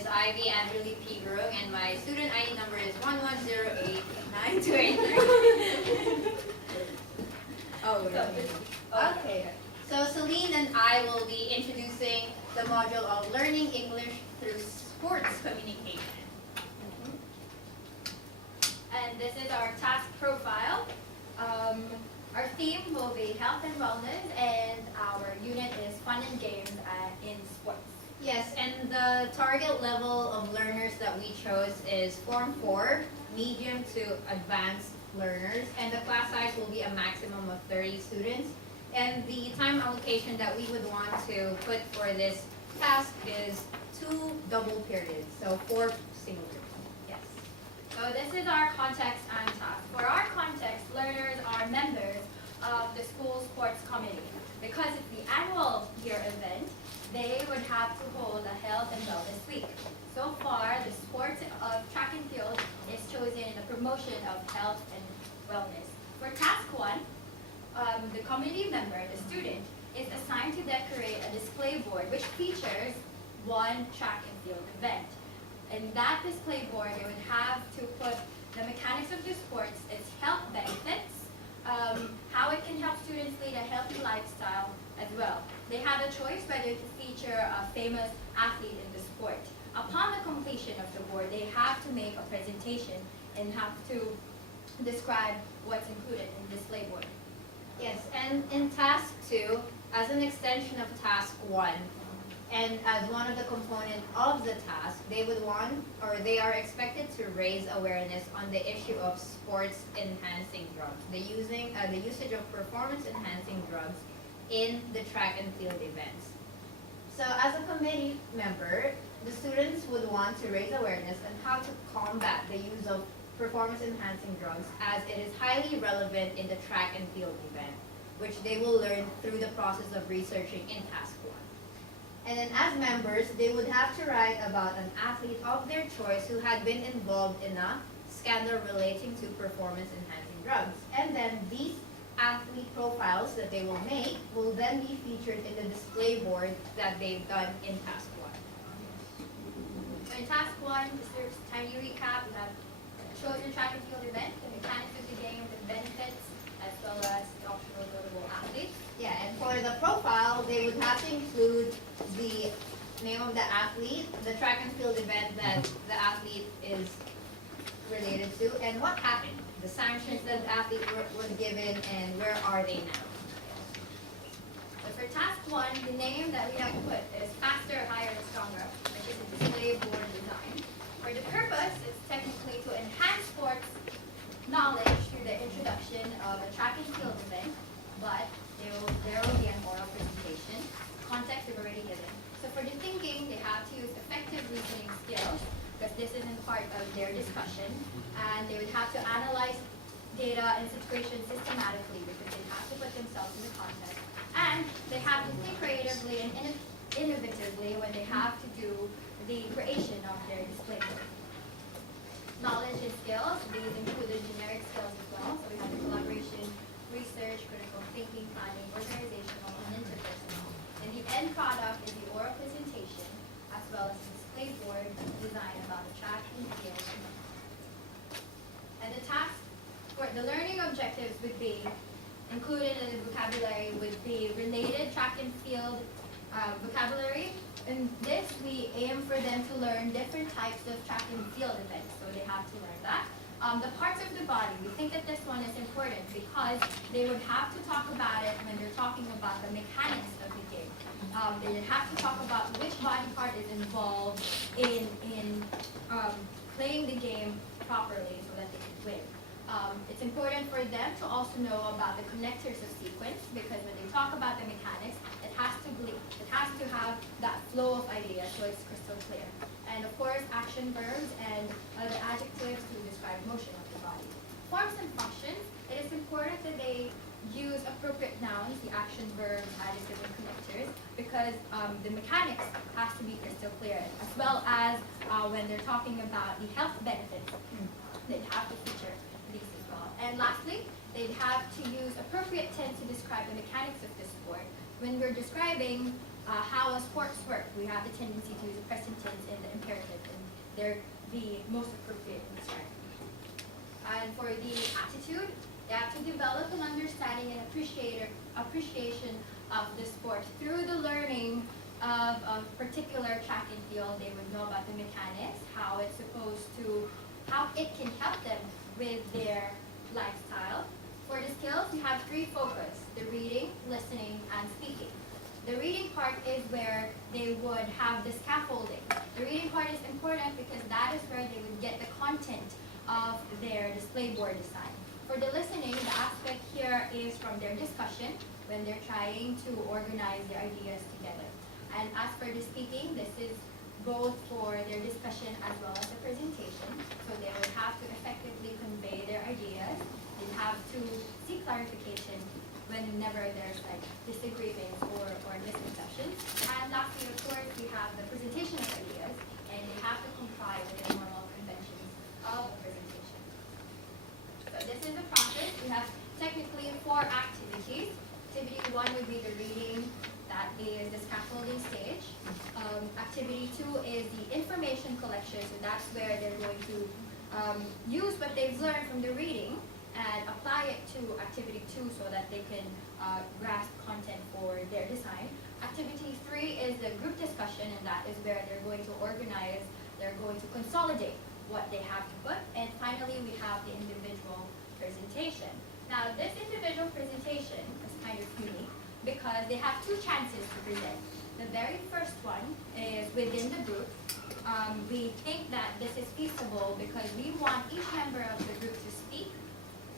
is Ivy Andrew P. Gurung, and my student ID number is 11089283. Oh, really? Okay. So Celine and I will be introducing the module of Learning English through Sports Communication. And this is our task profile. Our theme will be health and wellness, and our unit is fun and games in sports. Yes, and the target level of learners that we chose is Form 4, medium to advanced learners, and the class size will be a maximum of 30 students. And the time allocation that we would want to put for this task is 2 double periods, so 4 single periods. Yes. So this is our context and task. For our context, learners are members of the school sports committee. Because it's the annual year event, they would have to hold a health and wellness week. So far, the sport of track and field is chosen in the promotion of health and wellness. For task 1, the committee member, the student, is assigned to decorate a display board which features one track and field event. In that display board, they would have to put the mechanics of the sports, its health benefits, how it can help students lead a healthy lifestyle as well. They have a choice whether to feature a famous athlete in the sport. Upon the completion of the board, they have to make a presentation and have to describe what's included in the display board. Yes, and in task 2, as an extension of task 1, and as one of the components of the task, they are expected to raise awareness on the issue of sports enhancing drugs, the usage of performance enhancing drugs in the track and field events. So as a committee member, the students would want to raise awareness on how to combat the use of performance enhancing drugs, as it is highly relevant in the track and field event, which they will learn through the process of researching in task 1. And then as members, they would have to write about an athlete of their choice who had been involved in a scandal relating to performance-enhancing drugs. And then these athlete profiles that they will make will then be featured in the display board that they've done in task 1. So in task 1, just to tiny recap, we have chosen track and field event, the mechanics of the game, the benefits, as well as the optional notable athletes. Yeah, and for the profile, they would have to include the name of the athlete, the track and field event that the athlete is related to, and what happened, the sanctions that the athlete was given, and where are they now. So for task 1, the name that we have put is Faster, Higher, and Stronger, which is a display board design. For the purpose, it's technically to enhance sports knowledge through the introduction of a track and field event, but there will be an oral presentation. Context is already given. So for the thinking, they have to use effective reasoning skills, because this isn't part of their discussion, and they would have to analyze data and situations systematically, because they have to put themselves in the context, and they have to think creatively and innovatively when they have to do the creation of their display board. Knowledge and skills, these included generic skills as well, so we have the collaboration, research, critical thinking, planning, organizational, and interpersonal. And the end product is the oral presentation, as well as the display board design about the track and field. And the task for the learning objectives would be included in the vocabulary would be related track and field vocabulary. In this, we aim for them to learn different types of track and field events, so they have to learn that. The parts of the body, we think that this one is important because they would have to talk about it when they're talking about the mechanics of the game. They would have to talk about which body part is involved in playing the game properly so that they can win. It's important for them to also know about the connectors of sequence, because when they talk about the mechanics, it has to have that flow of ideas so it's crystal clear. And of course, action verbs and other adjectives to describe motion of the body. Forms and functions, it is important that they use appropriate nouns, the action verbs, adjectives, and connectors, because the mechanics has to be crystal clear, as well as when they're talking about the health benefits, they'd have to feature these as well. And lastly, they'd have to use appropriate tense to describe the mechanics of the sport. When we're describing how a sports work, we have the tendency to use the present tense in the imperative They have to develop an understanding and appreciation of the sport. Through the learning of a particular track and field, they would know about the mechanics, how it can help them with their lifestyle. For the skills, we have three focus: the reading, listening, and speaking. The reading part is where they would have the scaffolding. The reading part is important because that is where they would get the content of their display board design. For the listening, the aspect here is from their discussion when they're trying to organize their ideas together. And as for the speaking, this is both for their discussion as well as the presentation. So they would have to effectively convey their ideas. They have to seek clarification whenever there's like disagreements or misconceptions. And lastly, of course, we have the presentation of ideas, and they have to comply with the normal conventions of a presentation. So this is the process. We have technically 4 activities. Activity 1 would be the reading, that is the scaffolding stage. Activity 2 is the information collection, so that's where they're going to use what they've learned from the reading and apply it to activity 2 so that they can grasp content for their design. Activity 3 is the group discussion, and that is where they're going to organize, they're going to consolidate what they have to put. And finally, we have the individual presentation. Now, this individual presentation is kind of unique because they have 2 chances to present. The very first one is within the group. We think that this is feasible because we want each member of the group to speak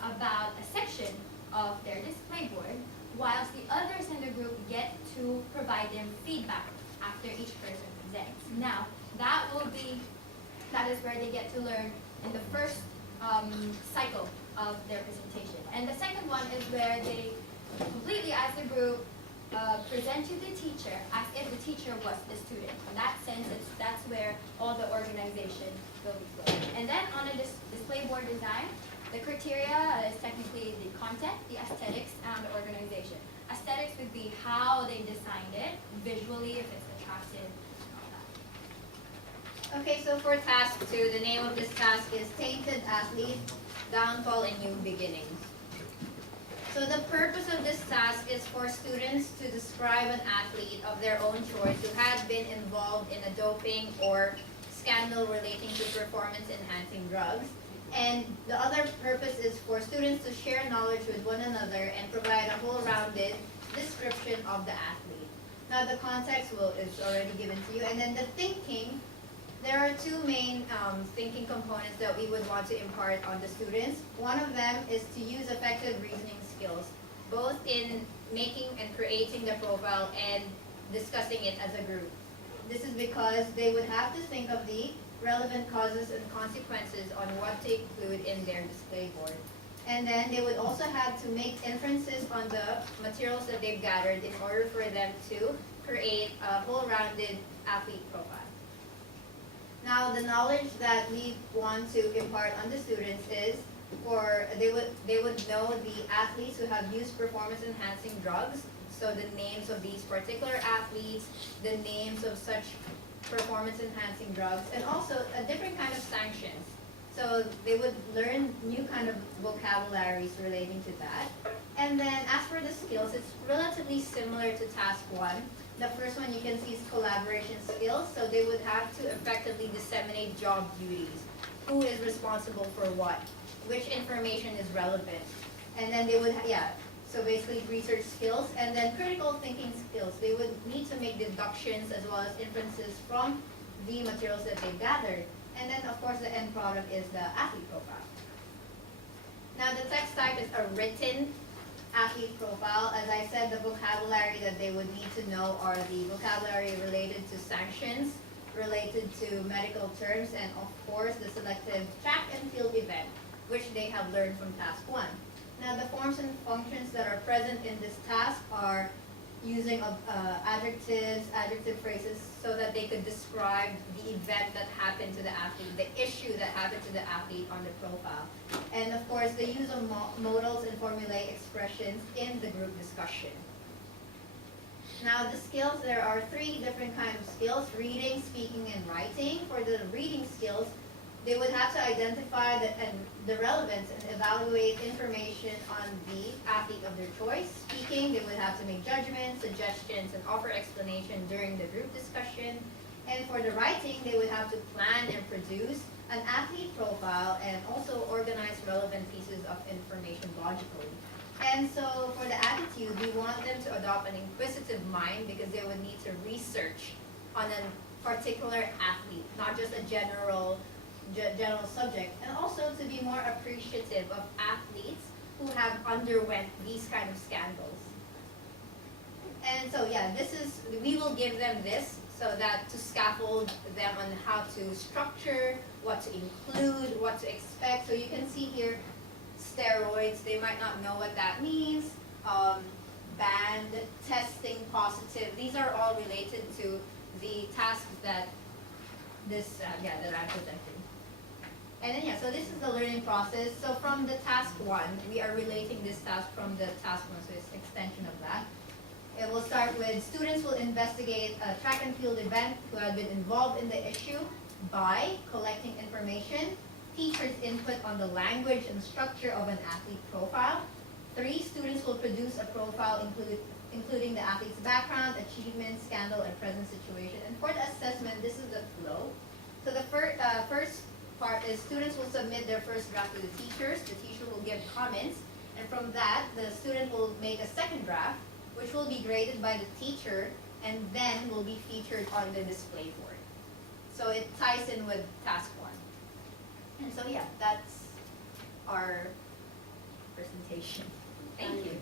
about a section of their display board, whilst the others in the group get to provide them feedback after each person presents. Now, that is where they get to learn in the first cycle of their presentation. And the second one is where they completely, as a group, present to the teacher as if the teacher was the student. In that sense, that's where all the organization will be flowing. And then on a display board design, the criteria is technically the content, the aesthetics, and the organization. Aesthetics would be how they designed it, visually, if it's attractive, and all that. Okay, so for task 2, the name of this task is Tainted Athlete, Downfall and New Beginnings. So the purpose of this task is for students to describe an athlete of their own choice who had been involved in a doping or scandal relating to performance-enhancing drugs. And the other purpose is for students to share knowledge with one another and provide a whole-rounded description of the athlete. Now the context is already given to you. And then the thinking, there are 2 main thinking components that we would want to impart on the students. One of them is to use effective reasoning skills, both in making and creating the profile and discussing it as a group. This is because they would have to think of the relevant causes and consequences on what to include in their display board. And then they would also have to make inferences on the materials that they've gathered in order for them to create a whole-rounded athlete profile. Now, the knowledge that we want to impart on the students is they would know the athletes who have used performance-enhancing drugs, so the names of these particular athletes, the names of such performance-enhancing drugs, and also a different kind of sanctions. So they would learn new kind of vocabularies relating to that. And then as for the skills, it's relatively similar to task 1. The first one you can see is collaboration skills. So they would have to effectively disseminate job duties. Who is responsible for what? Which information is relevant? And then they would, so basically research skills, and then critical thinking skills. They would need to make deductions as well as inferences from the materials that they gathered. And then, of course, the end product is the athlete profile. Now, the text type is a written athlete profile. As I said, the vocabulary that they would need to know are the vocabulary related to sanctions, related to medical terms, and of course, the selective track and field event, which they have learned from task 1. Now, the forms and functions that are present in this task are using adjectives, adjective phrases, so that they could describe the event that happened to the athlete, the issue that happened to the athlete on the profile. And of course, the use of modals and formulaic expressions in the group discussion. Now, the skills, there are 3 different kinds of skills: reading, speaking, and writing. For the reading skills, They would have to identify the relevance and evaluate information on the athlete of their choice. Speaking, they would have to make judgments, suggestions, and offer explanation during the group discussion. And for the writing, they would have to plan and produce an athlete profile and also organize relevant pieces of information logically. And so for the attitude, we want them to adopt an inquisitive mind because they would need to research on a particular athlete, not just a general subject, and also to be more appreciative of athletes who have underwent these kind of scandals. And so yeah, we will give them this so that to scaffold them on how to structure, what to include, what to expect. So you can see here, steroids, they might not know what that means, banned, testing positive, these are all related to the tasks that that I presented. And then yeah, so this is the learning process. So from the task 1, we are relating this task from the task 1, so it's an extension of that. It will start with students will investigate a track and field event who have been involved in the issue by collecting information, teachers' input on the language and structure of an athlete profile. 3, students will produce a profile including the athlete's background, achievements, scandal, and present situation. And for the assessment, this is the flow. So the first part is students will submit their first draft to the teachers. The teacher will give comments, and from that, the student will make a second draft, which will be graded by the teacher, and then will be featured on the display board. So it ties in with task 1. And so yeah, that's our presentation. Thank you.